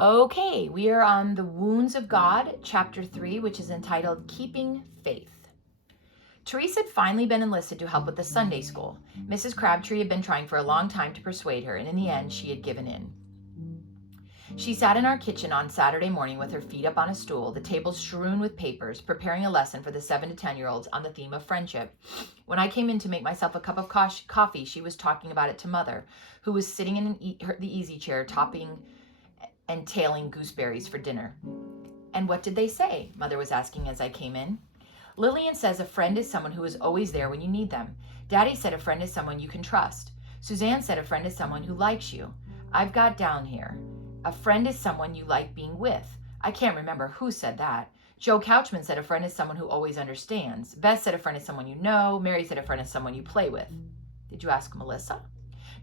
Okay, we are on the Wounds of God, chapter 3, which is entitled Keeping Faith. Therese had finally been enlisted to help with the Sunday school. Mrs. Crabtree had been trying for a long time to persuade her, and in the end, she had given in. She sat in our kitchen on Saturday morning with her feet up on a stool, the table strewn with papers, preparing a lesson for the 7 to 10-year-olds on the theme of friendship. When I came in to make myself a cup of coffee, she was talking about it to Mother, who was sitting in the easy chair, topping and tailing gooseberries for dinner. And what did they say? Mother was asking as I came in. Lillian says a friend is someone who is always there when you need them. Daddy said a friend is someone you can trust. Suzanne said a friend is someone who likes you. I've got down here. A friend is someone you like being with. I can't remember who said that. Joe Couchman said a friend is someone who always understands. Beth said a friend is someone you know. Mary said a friend is someone you play with. Did you ask Melissa?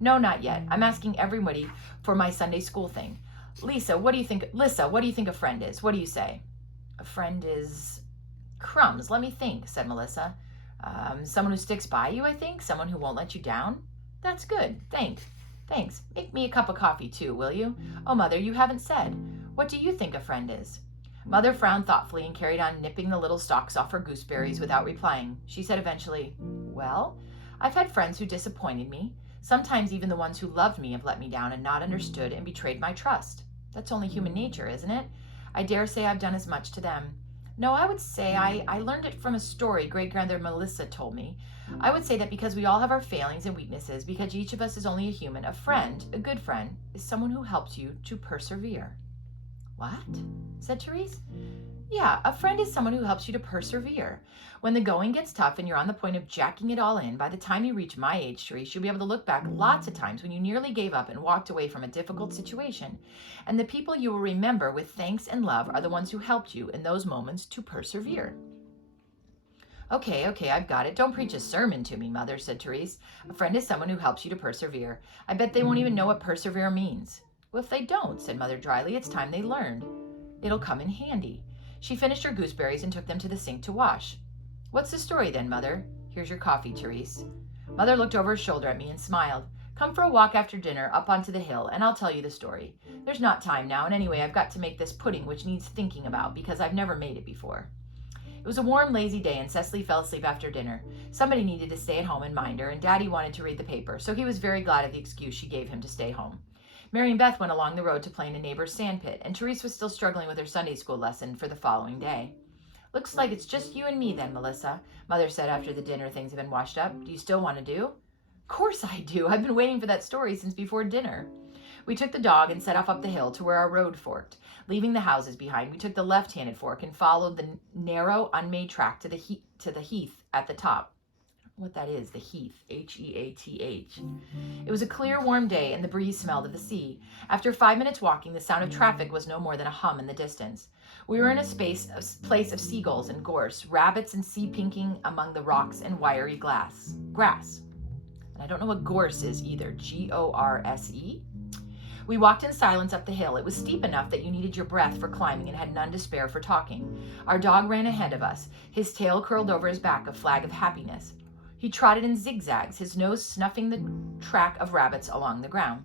No, not yet. I'm asking everybody for my Sunday school thing. Lisa, what do you think a friend is? What do you say? A friend is crumbs. Let me think, said Melissa. Someone who sticks by you, I think. Someone who won't let you down. That's good. Thanks. Make me a cup of coffee too, will you? Oh, Mother, you haven't said. What do you think a friend is? Mother frowned thoughtfully and carried on nipping the little stalks off her gooseberries without replying. She said eventually, well, I've had friends who disappointed me. Sometimes even the ones who loved me have let me down and not understood and betrayed my trust. That's only human nature, isn't it? I dare say I've done as much to them. No, I would say I learned it from a story great-grandmother Melissa told me. I would say that because we all have our failings and weaknesses, because each of us is only a human, a friend, a good friend, is someone who helps you to persevere. What? Said Therese. Yeah, a friend is someone who helps you to persevere. When the going gets tough and you're on the point of jacking it all in, by the time you reach my age, Therese, you'll be able to look back lots of times when you nearly gave up and walked away from a difficult situation. And the people you will remember with thanks and love are the ones who helped you in those moments to persevere. Okay, I've got it. Don't preach a sermon to me, Mother, said Therese. A friend is someone who helps you to persevere. I bet they won't even know what persevere means. Well, if they don't, said Mother dryly, it's time they learned. It'll come in handy. She finished her gooseberries and took them to the sink to wash. What's the story then, Mother? Here's your coffee, Therese. Mother looked over her shoulder at me and smiled. Come for a walk after dinner up onto the hill, and I'll tell you the story. There's not time now, and anyway, I've got to make this pudding, which needs thinking about, because I've never made it before. It was a warm, lazy day, and Cecily fell asleep after dinner. Somebody needed to stay at home and mind her, and Daddy wanted to read the paper, so he was very glad of the excuse she gave him to stay home. Mary and Beth went along the road to play in a neighbor's sandpit, and Therese was still struggling with her Sunday school lesson for the following day. Looks like it's just you and me then, Melissa, Mother said after the dinner things had been washed up. Do you still want to do? Of course I do. I've been waiting for that story since before dinner. We took the dog and set off up the hill to where our road forked. Leaving the houses behind, we took the left-handed fork and followed the narrow, unmade track to the heath at the top. What that is, the heath, Heath. It was a clear, warm day, and the breeze smelled of the sea. After 5 minutes walking, the sound of traffic was no more than a hum in the distance. We were in a place of seagulls and gorse, rabbits and sea pinking among the rocks and wiry grass. And I don't know what gorse is either, Gorse. We walked in silence up the hill. It was steep enough that you needed your breath for climbing and had none to spare for talking. Our dog ran ahead of us, his tail curled over his back, a flag of happiness. He trotted in zigzags, his nose snuffing the track of rabbits along the ground.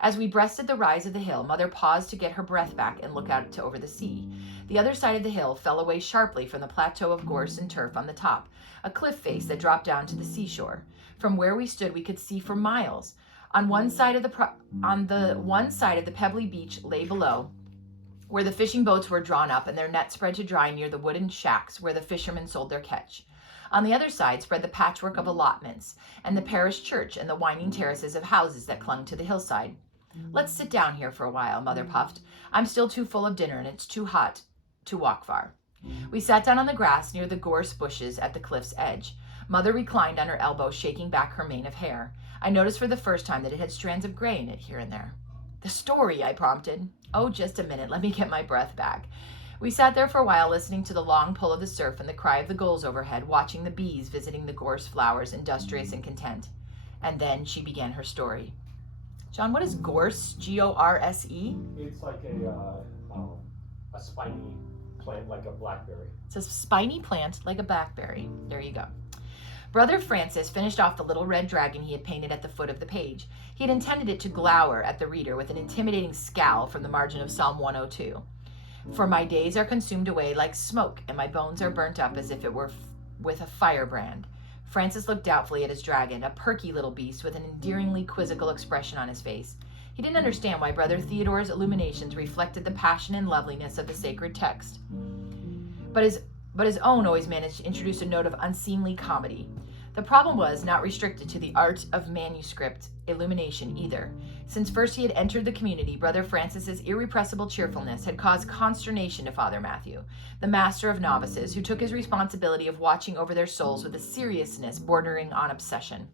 As we breasted the rise of the hill, Mother paused to get her breath back and look out over the sea. The other side of the hill fell away sharply from the plateau of gorse and turf on the top, a cliff face that dropped down to the seashore. From where we stood, we could see for miles. On the one side of the pebbly beach lay below, where the fishing boats were drawn up and their nets spread to dry near the wooden shacks where the fishermen sold their catch. On the other side spread the patchwork of allotments and the parish church and the winding terraces of houses that clung to the hillside. Let's sit down here for a while, Mother puffed. I'm still too full of dinner and it's too hot to walk far. We sat down on the grass near the gorse bushes at the cliff's edge. Mother reclined on her elbow, shaking back her mane of hair. I noticed for the first time that it had strands of gray in it here and there. The story, I prompted. Oh, just a minute. Let me get my breath back. We sat there for a while, listening to the long pull of the surf and the cry of the gulls overhead, watching the bees visiting the gorse flowers, industrious and content. And then she began her story. John, what is gorse? Gorse? It's like a spiny plant like a blackberry. It's a spiny plant like a blackberry. There you go. Brother Francis finished off the little red dragon he had painted at the foot of the page. He had intended it to glower at the reader with an intimidating scowl from the margin of Psalm 102. For my days are consumed away like smoke, and my bones are burnt up as if it were with a firebrand. Francis looked doubtfully at his dragon, a perky little beast with an endearingly quizzical expression on his face. He didn't understand why Brother Theodore's illuminations reflected the passion and loveliness of the sacred text. But his own always managed to introduce a note of unseemly comedy. The problem was not restricted to the art of manuscript illumination either. Since first he had entered the community, Brother Francis's irrepressible cheerfulness had caused consternation to Father Matthew, the master of novices, who took his responsibility of watching over their souls with a seriousness bordering on obsession.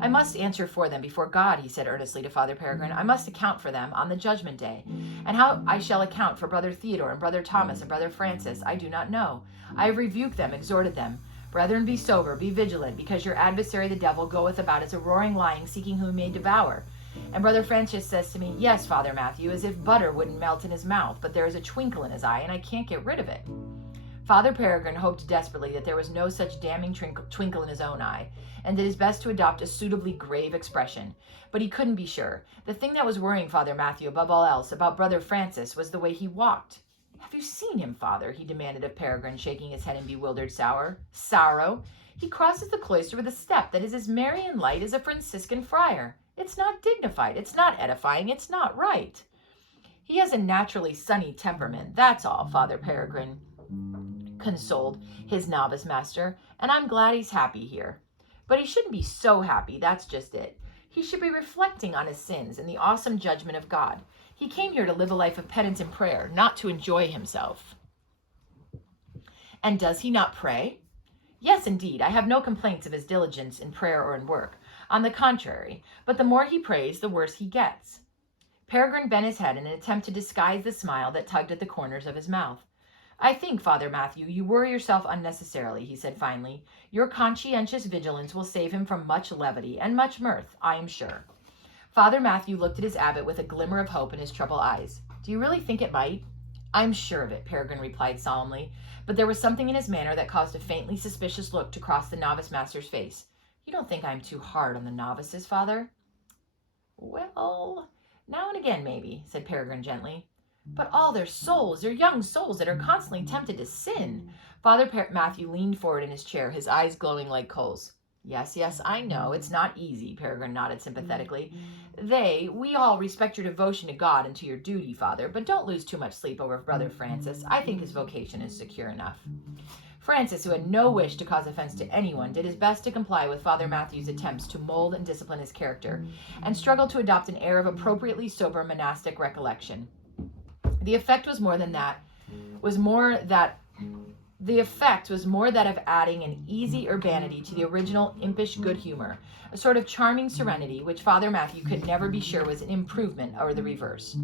I must answer for them before God, he said earnestly to Father Peregrine. I must account for them on the judgment day. And how I shall account for Brother Theodore and Brother Thomas and Brother Francis, I do not know. I have rebuked them, exhorted them. Brethren, be sober, be vigilant, because your adversary the devil goeth about as a roaring lion, seeking whom he may devour. And Brother Francis says to me, yes, Father Matthew, as if butter wouldn't melt in his mouth, but there is a twinkle in his eye, and I can't get rid of it. Father Peregrine hoped desperately that there was no such damning twinkle in his own eye, and did his best to adopt a suitably grave expression. But he couldn't be sure. The thing that was worrying Father Matthew above all else about Brother Francis was the way he walked. Have you seen him, Father? He demanded of Peregrine, shaking his head in bewildered sorrow. He crosses the cloister with a step that is as merry and light as a Franciscan friar. It's not dignified, it's not edifying, it's not right. He has a naturally sunny temperament, that's all, Father Peregrine consoled his novice master, and I'm glad he's happy here. But he shouldn't be so happy, that's just it. He should be reflecting on his sins and the awesome judgment of God. He came here to live a life of penance and prayer, not to enjoy himself. And does he not pray? Yes, indeed. I have no complaints of his diligence in prayer or in work. On the contrary, but the more he prays, the worse he gets. Peregrine bent his head in an attempt to disguise the smile that tugged at the corners of his mouth. I think, Father Matthew, you worry yourself unnecessarily, he said finally. Your conscientious vigilance will save him from much levity and much mirth, I am sure. Father Matthew looked at his abbot with a glimmer of hope in his troubled eyes. Do you really think it might? I'm sure of it, Peregrine replied solemnly, but there was something in his manner that caused a faintly suspicious look to cross the novice master's face. You don't think I'm too hard on the novices, Father? Well, now and again, maybe, said Peregrine gently. But all their souls, their young souls that are constantly tempted to sin. Father Matthew leaned forward in his chair, his eyes glowing like coals. Yes, I know. It's not easy, Peregrine nodded sympathetically. We all respect your devotion to God and to your duty, Father, but don't lose too much sleep over Brother Francis. I think his vocation is secure enough. Francis, who had no wish to cause offense to anyone, did his best to comply with Father Matthew's attempts to mold and discipline his character, and struggled to adopt an air of appropriately sober monastic recollection. The effect was more that of adding an easy urbanity to the original impish good humor, a sort of charming serenity which Father Matthew could never be sure was an improvement or the reverse.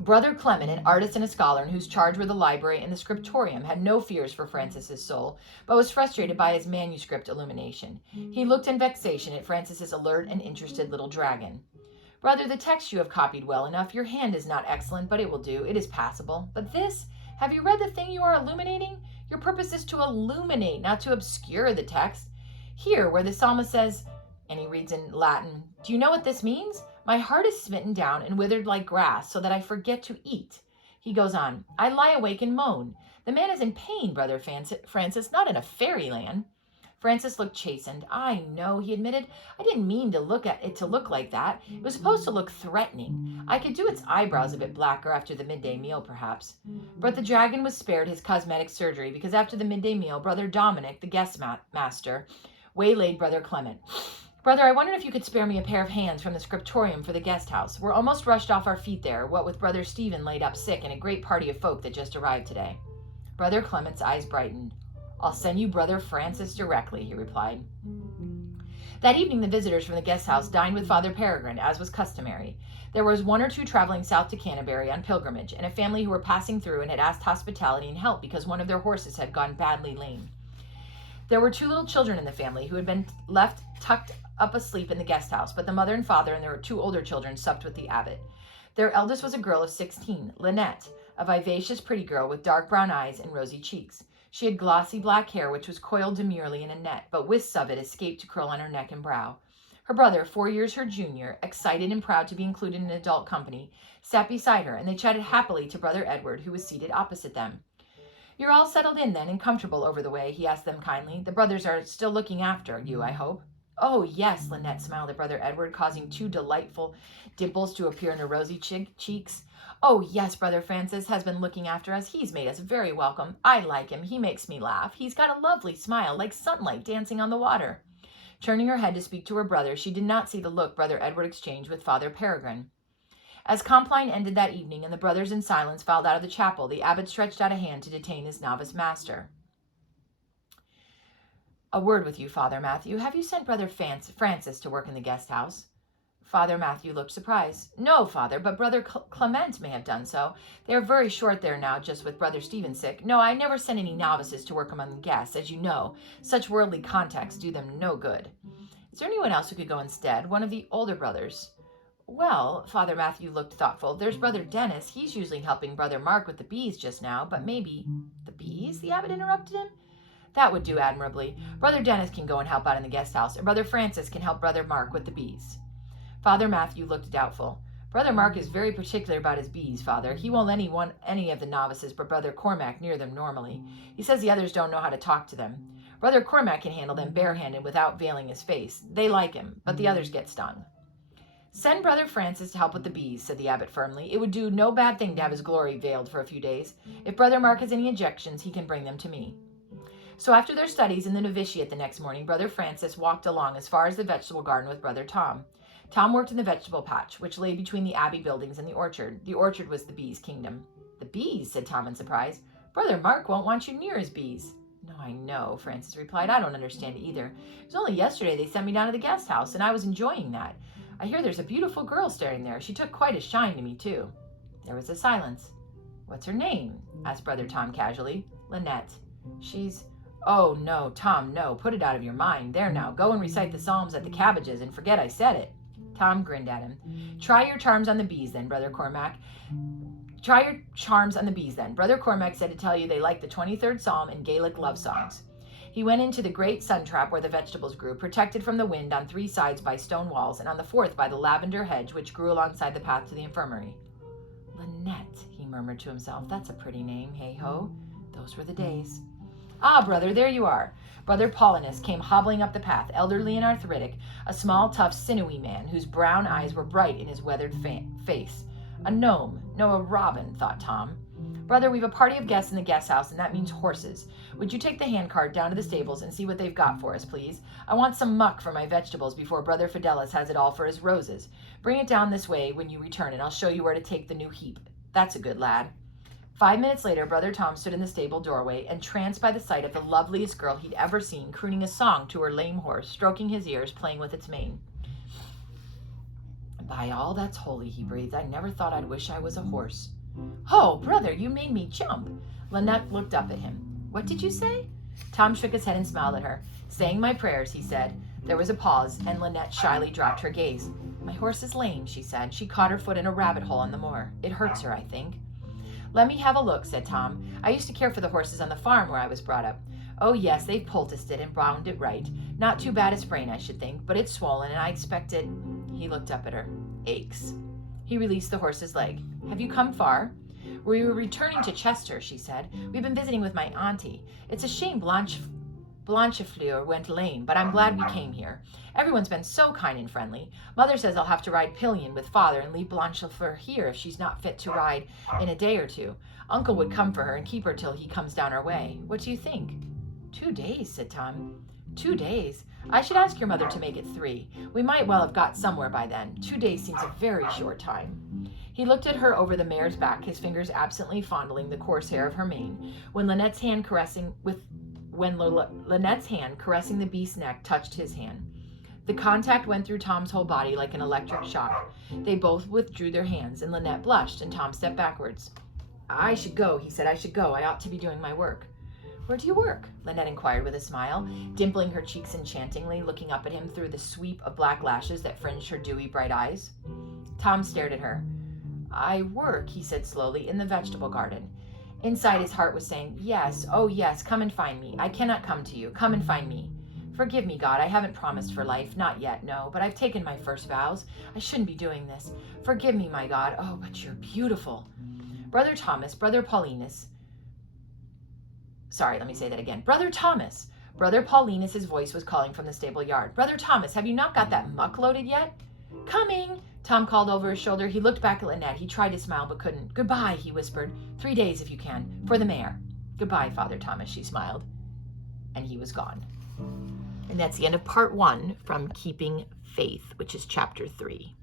Brother Clement, an artist and a scholar in whose charge were the library and the scriptorium, had no fears for Francis's soul, but was frustrated by his manuscript illumination. He looked in vexation at Francis's alert and interested little dragon. Brother, the text you have copied well enough. Your hand is not excellent, but it will do. It is passable. But this, have you read the thing you are illuminating? Your purpose is to illuminate, not to obscure the text. Here, where the psalmist says, and he reads in Latin, do you know what this means? My heart is smitten down and withered like grass, so that I forget to eat. He goes on, I lie awake and moan. The man is in pain, Brother Francis, not in a fairyland. Francis looked chastened. I know, he admitted. I didn't mean to look like that. It was supposed to look threatening. I could do its eyebrows a bit blacker after the midday meal, perhaps. But the dragon was spared his cosmetic surgery because after the midday meal, Brother Dominic, the guest master, waylaid Brother Clement. Brother, I wondered if you could spare me a pair of hands from the scriptorium for the guest house. We're almost rushed off our feet there, what with Brother Stephen laid up sick and a great party of folk that just arrived today. Brother Clement's eyes brightened. I'll send you Brother Francis directly, he replied. That evening, the visitors from the guest house dined with Father Peregrine, as was customary. There was one or two traveling south to Canterbury on pilgrimage, and a family who were passing through and had asked hospitality and help because one of their horses had gone badly lame. There were two little children in the family who had been left tucked up asleep in the guest house, but the mother and father and their two older children supped with the abbot. Their eldest was a girl of 16, Lynette, a vivacious, pretty girl with dark brown eyes and rosy cheeks. She had glossy black hair, which was coiled demurely in a net, but wisps of it escaped to curl on her neck and brow. Her brother, 4 years her junior, excited and proud to be included in adult company, sat beside her, and they chatted happily to Brother Edward, who was seated opposite them. "You're all settled in, then, and comfortable over the way?" he asked them kindly. "The brothers are still looking after you, I hope." "Oh, yes," Lynette smiled at Brother Edward, causing 2 delightful dimples to appear in her rosy cheeks. "Oh, yes, Brother Francis has been looking after us. He's made us very welcome. I like him. He makes me laugh. He's got a lovely smile, like sunlight dancing on the water." Turning her head to speak to her brother, she did not see the look Brother Edward exchanged with Father Peregrine. As Compline ended that evening and the brothers in silence filed out of the chapel, the abbot stretched out a hand to detain his novice master. "A word with you, Father Matthew. Have you sent Brother Francis to work in the guest house?" Father Matthew looked surprised. "No, Father, but Brother Clement may have done so. They are very short there now, just with Brother Stephen sick. No, I never send any novices to work among the guests. As you know, such worldly contacts do them no good. Is there anyone else who could go instead? One of the older brothers?" "Well," Father Matthew looked thoughtful, "there's Brother Dennis. He's usually helping Brother Mark with the bees just now, but maybe—" "The bees?" the abbot interrupted him. "That would do admirably. Brother Dennis can go and help out in the guest house, and Brother Francis can help Brother Mark with the bees." Father Matthew looked doubtful. "Brother Mark is very particular about his bees, Father. He won't let any of the novices but Brother Cormac near them normally. He says the others don't know how to talk to them. Brother Cormac can handle them barehanded without veiling his face. They like him, but the others get stung." "Send Brother Francis to help with the bees," said the abbot firmly. "It would do no bad thing to have his glory veiled for a few days. If Brother Mark has any objections, he can bring them to me." So after their studies in the novitiate the next morning, Brother Francis walked along as far as the vegetable garden with Brother Tom. Tom worked in the vegetable patch, which lay between the abbey buildings and the orchard. The orchard was the bees' kingdom. "The bees?" said Tom in surprise. "Brother Mark won't want you near his bees." "No, I know," Francis replied. "I don't understand it either. It was only yesterday they sent me down to the guest house, and I was enjoying that. I hear there's a beautiful girl staying there. She took quite a shine to me, too." There was a silence. "What's her name?" asked Brother Tom casually. "Lynette." "She's—" "Oh, no, Tom, no. Put it out of your mind. There now, go and recite the Psalms at the cabbages and forget I said it." Tom grinned at him. Try your charms on the bees, then, Brother Cormac. Brother Cormac said to tell you they like the 23rd Psalm and Gaelic love songs." He went into the great sun trap where the vegetables grew, protected from the wind on 3 sides by stone walls, and on the 4th by the lavender hedge which grew alongside the path to the infirmary. "Lynette," he murmured to himself. "That's a pretty name, hey-ho. Those were the days." "Ah, brother, there you are." Brother Paulinus came hobbling up the path, elderly and arthritic, a small, tough, sinewy man whose brown eyes were bright in his weathered face. A gnome. No, a robin, thought Tom. "Brother, we've a party of guests in the guest house, and that means horses. Would you take the handcart down to the stables and see what they've got for us, please? I want some muck for my vegetables before Brother Fidelis has it all for his roses. Bring it down this way when you return, and I'll show you where to take the new heap. That's a good lad." 5 minutes later, Brother Tom stood in the stable doorway, entranced by the sight of the loveliest girl he'd ever seen, crooning a song to her lame horse, stroking his ears, playing with its mane. "By all that's holy," he breathed, "I never thought I'd wish I was a horse." "Oh, brother, you made me jump." Lynette looked up at him. "What did you say?" Tom shook his head and smiled at her. "Saying my prayers," he said. There was a pause, and Lynette shyly dropped her gaze. "My horse is lame," she said. "She caught her foot in a rabbit hole on the moor. It hurts her, I think." "Let me have a look," said Tom. "I used to care for the horses on the farm where I was brought up. Oh, yes, they've poulticed it and bound it right. Not too bad a sprain, I should think, but it's swollen, and I expect it—" He looked up at her. "Aches." He released the horse's leg. "Have you come far?" "We were returning to Chester," she said. "We've been visiting with my auntie. It's a shame Blanchefleur went lame, but I'm glad we came here. Everyone's been so kind and friendly. Mother says I'll have to ride pillion with Father and leave Blanchefleur here if she's not fit to ride in a day or two. Uncle would come for her and keep her till he comes down our way. What do you think?" 2 days, said Tom. 2 days? I should ask your mother to make it 3. We might well have got somewhere by then. 2 days seems a very short time. He looked at her over the mare's back, his fingers absently fondling the coarse hair of her mane, when Lynette's hand caressing the beast's neck touched his hand. The contact went through Tom's whole body like an electric shock. They both withdrew their hands, and Lynette blushed, and Tom stepped backwards. "I should go," he said. "I should go. I ought to be doing my work." "Where do you work?" Lynette inquired with a smile, dimpling her cheeks enchantingly, looking up at him through the sweep of black lashes that fringed her dewy bright eyes. Tom stared at her. "I work," he said slowly, "in the vegetable garden." Inside his heart was saying, yes, oh yes, come and find me. I cannot come to you. Come and find me. Forgive me, God. I haven't promised for life. Not yet, no. But I've taken my first vows. I shouldn't be doing this. Forgive me, my God. Oh, but you're beautiful. Brother Thomas, Brother Paulinus. Sorry, let me say that again. Brother Thomas. Brother Paulinus' voice was calling from the stable yard. Brother Thomas, have you not got that muck loaded yet? Coming, Tom called over his shoulder. He looked back at Lynette. He tried to smile but couldn't. Goodbye, he whispered. 3 days if you can, for the mayor. Goodbye, Father Thomas, she smiled. And he was gone. And that's the end of part 1 from Keeping Faith, which is chapter 3.